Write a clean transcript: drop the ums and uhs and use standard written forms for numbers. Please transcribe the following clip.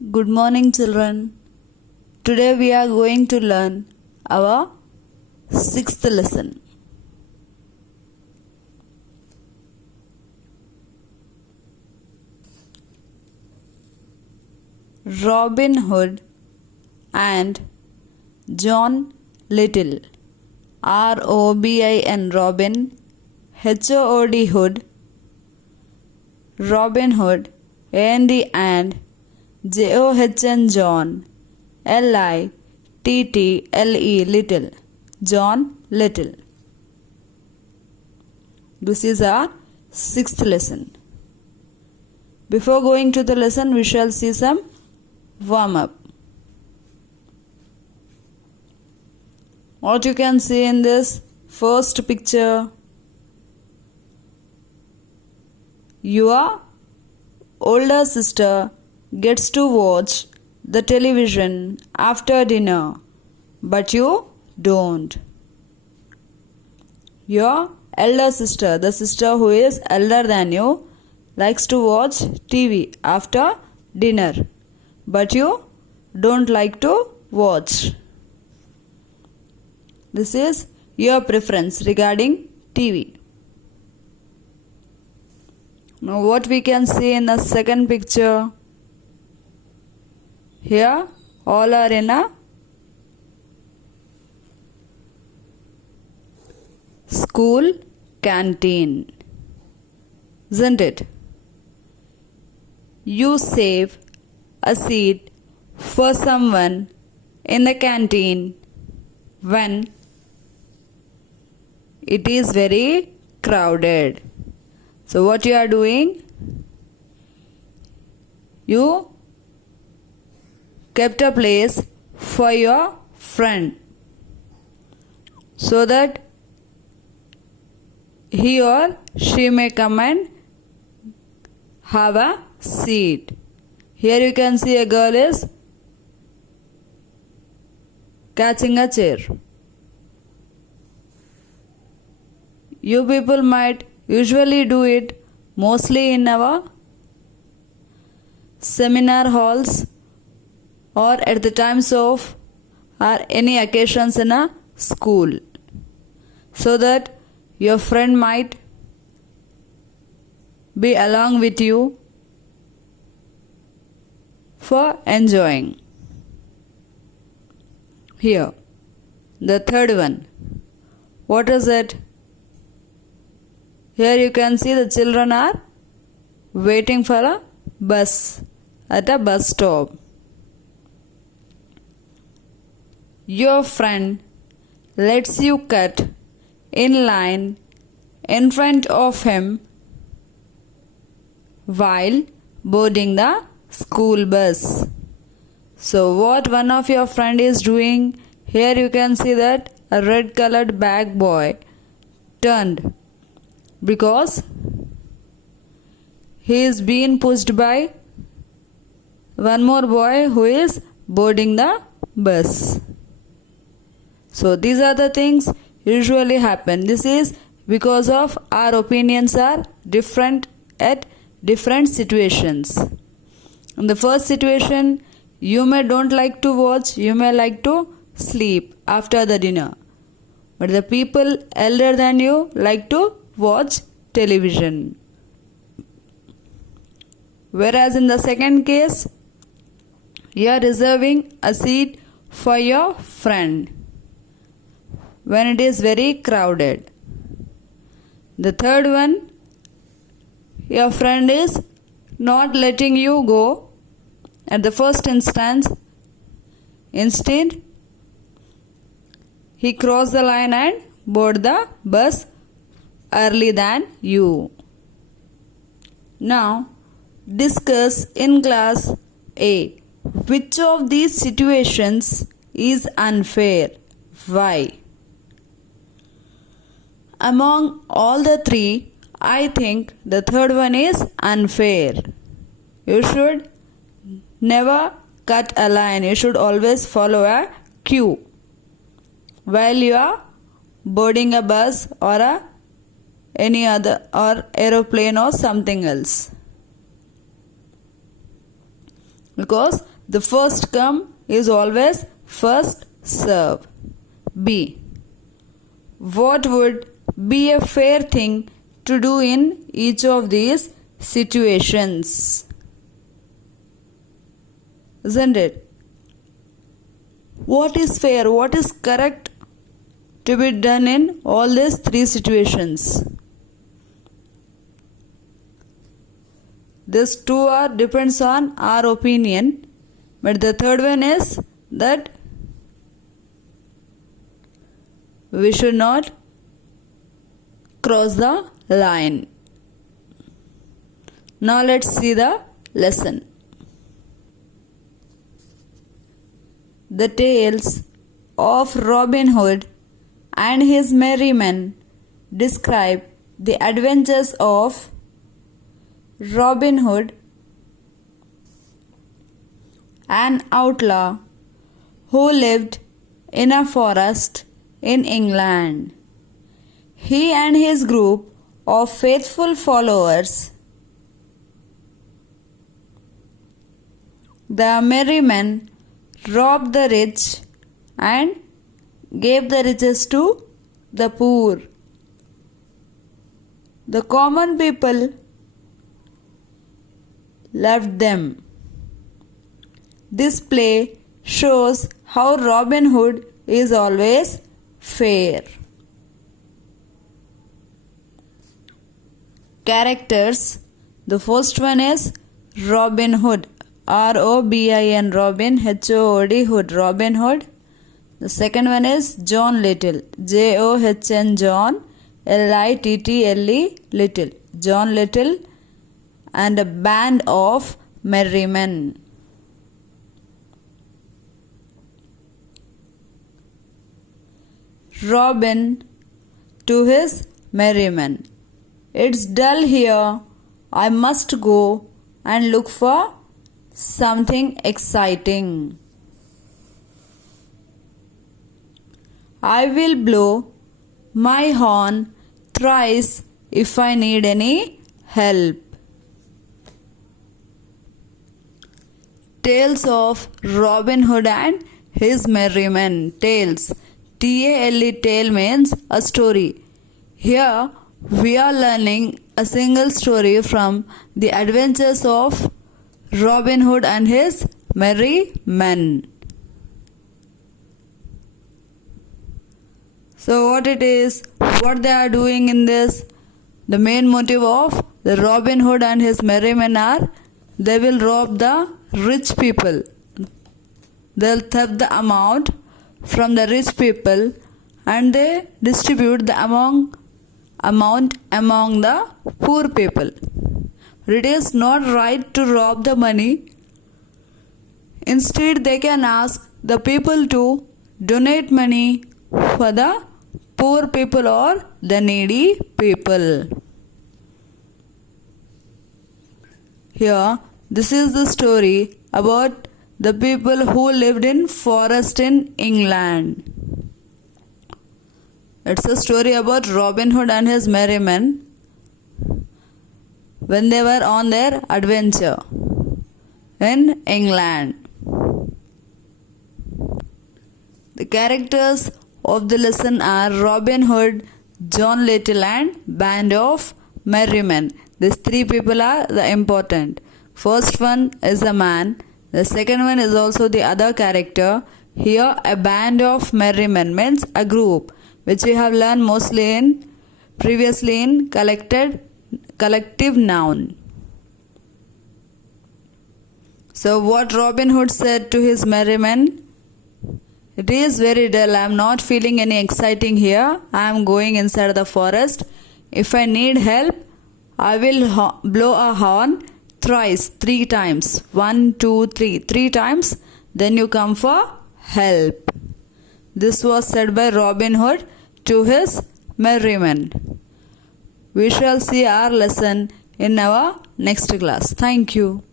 Good morning, children. Today we are going to learn our sixth lesson. Robin Hood and John Little. ROBIN Robin, HOOD Hood, Robin Hood, AND and JOHN John, LITTLE Little, John Little. This is our sixth lesson. Before going to the lesson, we shall see some warm up. What you can see in this first picture, your older sister gets to watch the television after dinner, but you don't. Your elder sister, the sister who is elder than you, likes to watch TV after dinner, but you don't like to watch. This is your preference regarding TV. Now what we can see in the second picture, here all are in a school canteen, isn't it? You save a seat for someone in the canteen when it is very crowded. So what you are doing? You kept a place for your friend so that he or she may come and have a seat. Here you can see a girl is catching a chair. You people might usually do it mostly in our seminar halls or at the times of or any occasions in a school, so that your friend might be along with you for enjoying. Here, the third one. What is it? Here you can see the children are waiting for a bus at a bus stop. Your friend lets you cut in line in front of him while boarding the school bus. So what one of your friend is doing? Here you can see that a red colored bag boy turned because he is being pushed by one more boy who is boarding the bus. So these are the things usually happen. This is because of our opinions are different at different situations. In the first situation, you may don't like to watch, you may like to sleep after the dinner. But the people elder than you like to watch television. Whereas in the second case, you are reserving a seat for your friend when it is very crowded. The third one, your friend is not letting you go at the first instance. Instead, he crossed the line and boarded the bus early than you. Now, discuss in class A. Which of these situations is unfair? Why? Among all the three, I think the third one is unfair. You should never cut a line. You should always follow a queue while you are boarding a bus or any other or aeroplane or something else. because the first come is always first serve. B. What would be a fair thing to do in each of these situations? Isn't it? What is fair? What is correct to be done in all these three situations? These two are depends on our opinion, but the third one is that we should not cross the line. Now let's see the lesson. The tales of Robin Hood and his merry men describe the adventures of Robin Hood, an outlaw who lived in a forest in England. He and his group of faithful followers, the merry men, robbed the rich and gave the riches to the poor. The common people loved them. This play shows how Robin Hood is always fair. Characters. The first one is Robin Hood. R-O-B-I-N, Robin, H-O-O-D, Hood, Robin Hood. The second one is John Little, J-O-H-N, John, L-I-T-T-L-E, Little, John Little, and a band of merry men. Robin to his merry men. It's dull here. I must go and look for something exciting. I will blow my horn thrice if I need any help. Tales of Robin Hood and his merry men. Tales. T-A-L-E, tale means a story. Here we are learning a single story from the adventures of Robin Hood and his merry men. So what it is, what they are doing in this, the main motive of the Robin Hood and his merry men are, they will rob the rich people. They'll theft the amount from the rich people and they distribute the amount among the poor people. It is not right to rob the money. Instead, they can ask the people to donate money for the poor people or the needy people. Here, this is the story about the people who lived in forest in England. It's a story about Robin Hood and his merry men when they were on their adventure in England. The characters of the lesson are Robin Hood, John Little and band of merry men. These three people are the important. First one is a man. The second one is also the other character. Here a band of merry men means a group, which we have learned previously in collective noun. So what Robin Hood said to his merry men, it is very dull. I am not feeling any exciting here. I am going inside the forest. If I need help, I will blow a horn thrice, 3 times. 1, 2, 3. 3 times. Then you come for help. This was said by Robin Hood to his merry men. We shall see our lesson in our next class. Thank you.